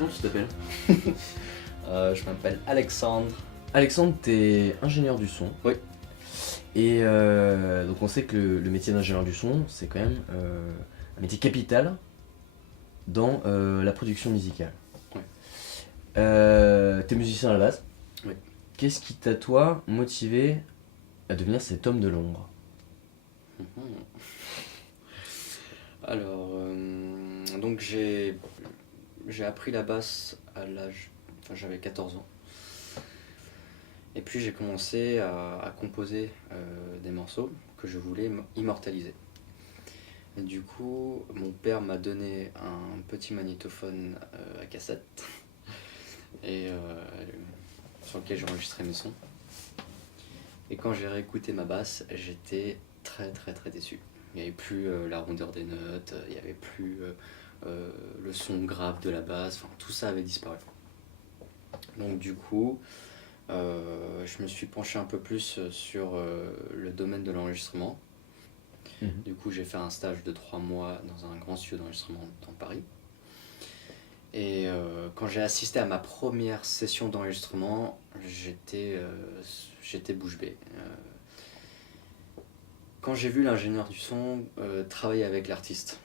Comment tu t'appelles? Je m'appelle Alexandre. Alexandre, t'es ingénieur du son. Oui. Et donc on sait que le métier d'ingénieur du son, c'est quand même un métier capital dans la production musicale. Ouais. T'es musicien à la base. Oui. Qu'est-ce qui t'a, toi, motivé à devenir cet homme de l'ombre? Alors, donc j'ai appris la basse à l'âge... Enfin, j'avais 14 ans. Et puis j'ai commencé à composer des morceaux que je voulais immortaliser. Et du coup, mon père m'a donné un petit magnétophone à cassette et sur lequel j'ai enregistré mes sons. Et quand j'ai réécouté ma basse, j'étais très déçu. Il n'y avait plus la rondeur des notes, il n'y avait plus le son grave de la basse, enfin, tout ça avait disparu. Donc du coup, je me suis penché un peu plus sur le domaine de l'enregistrement. Du coup, j'ai fait un stage de 3 mois dans un grand studio d'enregistrement dans Paris. Et quand j'ai assisté à ma première session d'enregistrement, j'étais bouche bée. Quand j'ai vu l'ingénieur du son travailler avec l'artiste,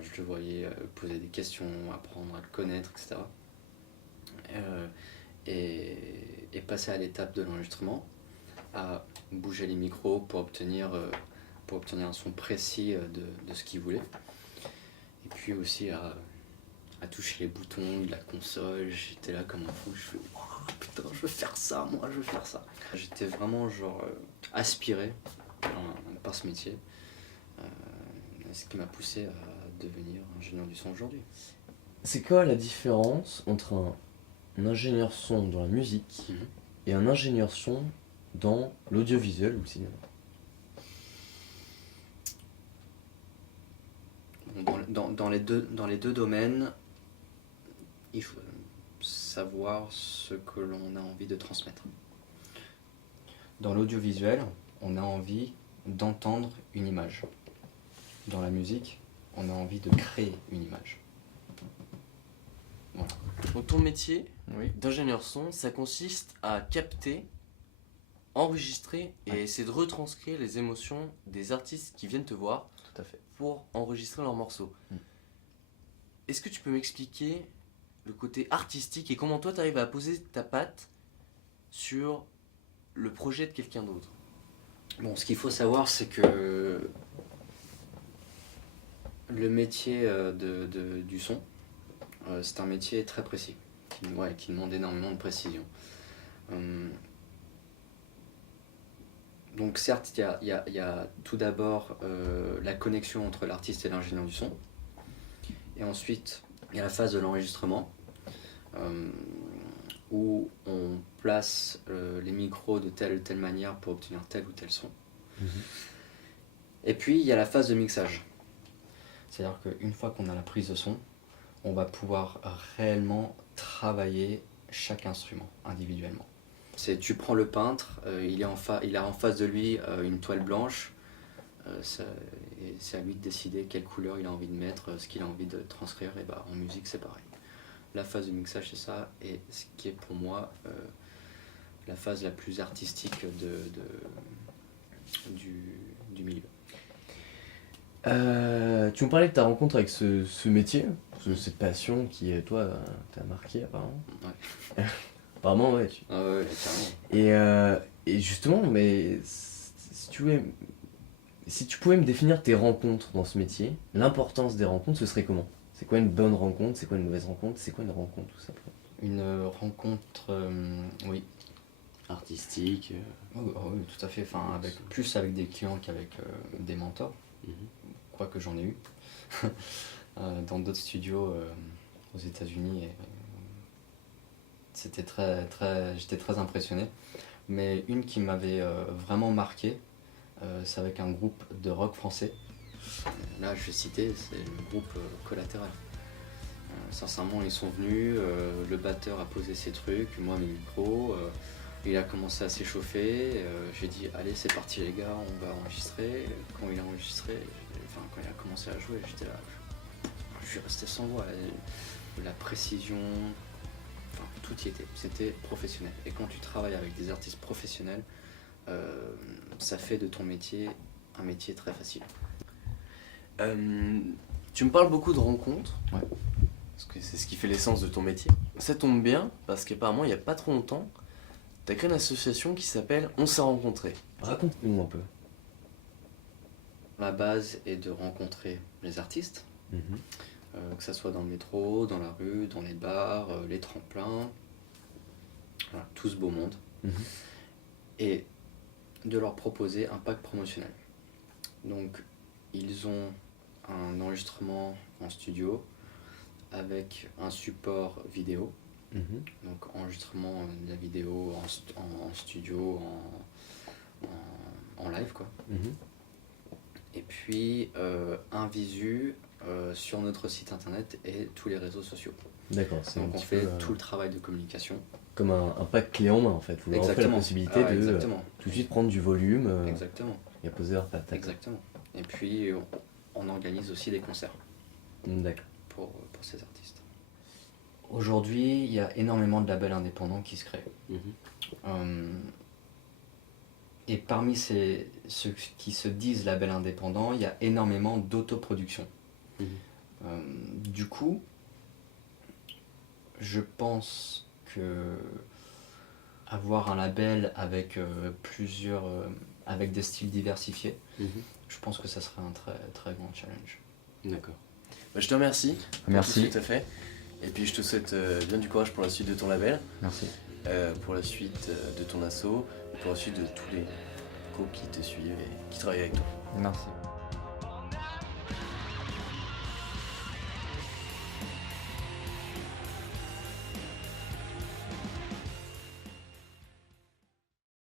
je le voyais poser des questions, apprendre à le connaître, etc. Et passer à l'étape de l'enregistrement, à bouger les micros pour obtenir un son précis de ce qu'il voulait. Et puis aussi à toucher les boutons de la console, j'étais là comme un fou, je fais oh, putain, je veux faire ça, moi je veux faire ça. J'étais vraiment genre aspiré par ce métier, ce qui m'a poussé à devenir ingénieur du son aujourd'hui. C'est quoi la différence entre un ingénieur son dans la musique et un ingénieur son dans l'audiovisuel ou le cinéma? Dans les deux domaines, il faut savoir ce que l'on a envie de transmettre. Dans l'audiovisuel, on a envie d'entendre une image. Dans la musique, on a envie de créer une image. Voilà. Donc ton métier d'ingénieur son, ça consiste à capter, enregistrer et essayer de retranscrire les émotions des artistes qui viennent te voir. Tout à fait. Pour enregistrer leurs morceaux. Est-ce que tu peux m'expliquer le côté artistique et comment toi tu arrives à poser ta patte sur le projet de quelqu'un d'autre? Bon, ce qu'il faut savoir, c'est que le métier du son, c'est un métier très précis, qui demande énormément de précision. Donc certes, il y a tout d'abord la connexion entre l'artiste et l'ingénieur du son. Et ensuite, il y a la phase de l'enregistrement, où on place les micros de telle ou telle manière pour obtenir tel ou tel son. Et puis, il y a la phase de mixage. C'est-à-dire qu'une fois qu'on a la prise de son, on va pouvoir réellement travailler chaque instrument individuellement. Tu prends le peintre, il a en face de lui une toile blanche, c'est à lui de décider quelle couleur il a envie de mettre, ce qu'il a envie de transcrire, et en musique c'est pareil. La phase de mixage c'est ça, et ce qui est pour moi la phase la plus artistique du milieu. Tu me parlais de ta rencontre avec ce métier, cette passion qui, toi, t'a marqué apparemment. Ouais. Apparemment, ouais. Ah ouais, carrément. Et justement, mais si tu pouvais me définir tes rencontres dans ce métier, l'importance des rencontres, ce serait comment? C'est quoi une bonne rencontre? C'est quoi une mauvaise rencontre? C'est quoi une rencontre, tout simplement? Une rencontre, oui. Artistique. Oui, tout à fait. Enfin, plus avec des clients qu'avec des mentors. Quoique j'en ai eu. Dans d'autres studios aux États-Unis. J'étais très impressionné. Mais une qui m'avait vraiment marqué, c'est avec un groupe de rock français. Là, je vais citer, c'est le groupe Collatéral. Sincèrement, ils sont venus, le batteur a posé ses trucs, moi mes micros, il a commencé à s'échauffer, j'ai dit allez c'est parti les gars, on va enregistrer. Quand il a commencé à jouer, j'étais là, je suis resté sans voix. la précision, enfin, tout y était. C'était professionnel. Et quand tu travailles avec des artistes professionnels, ça fait de ton métier un métier très facile. Tu me parles beaucoup de rencontres, Ouais. parce que c'est ce qui fait l'essence de ton métier. Ça tombe bien, parce qu'apparemment, il n'y a pas trop longtemps, tu as créé une association qui s'appelle On s'est rencontrés. Raconte-nous un peu. La base est de rencontrer les artistes, que ce soit dans le métro, dans la rue, dans les bars, les tremplins, voilà, tout ce beau monde, et de leur proposer un pack promotionnel. Donc ils ont un enregistrement en studio avec un support vidéo, donc enregistrement de la vidéo en studio, en live quoi. Et puis un visu sur notre site internet et tous les réseaux sociaux. D'accord, c'est donc on fait tout le travail de communication. Comme un pack clé en main en fait. Vous leur offrez la possibilité de tout de suite prendre du volume et poser leur patte. Exactement. Et puis on organise aussi des concerts pour ces artistes. Aujourd'hui, il y a énormément de labels indépendants qui se créent. Et parmi ceux qui se disent labels indépendants, il y a énormément d'autoproduction. Du coup, je pense que avoir un label avec avec des styles diversifiés, je pense que ça serait un très très grand challenge. D'accord. Bah, je te remercie. Merci. Pour tout ce que tu as fait. Et puis je te souhaite bien du courage pour la suite de ton label. Merci. Pour la suite de ton asso, et pour la suite de tous les co qui te suivent et qui travaillent avec toi. Merci.